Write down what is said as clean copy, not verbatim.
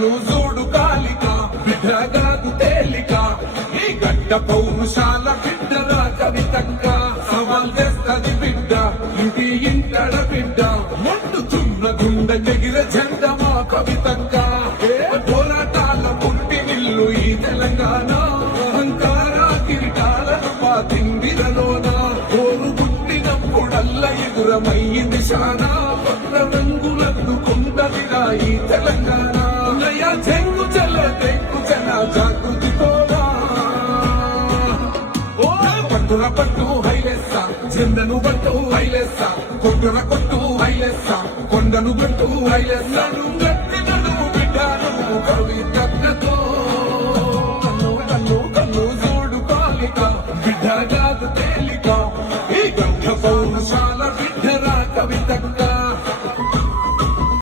నన్ను చూడు కాలిక బిడ్డగాదు తేలిక ఈ గడ్డ పౌరుషాల బిడ్డ కవితక్క సవాల్ చేస్తది బిడ్డ ఇంటి ఇంటడ బిడ్డ మండుతున్న గుండె ఎగిర జెండమా కవితక్క పోరాటాల పుట్టి నిల్లు ఈ తెలంగాణ అహంకార కిరీటాలను మా తిండిరలోన ఓరు పుట్టినప్పుడల్ల ఎదురమయ్యింది శానా రంగులందుకుంటదిరా ఈ తెలంగాణ చెంగు చెల్ల తెంగు జన జాగృతి పోరా పట్టున పట్టు హైలెస్స చెందను పట్టు హైలెస్స కొట్టున కొట్టు హైలెస్స కొండను పట్టు హైలెస్స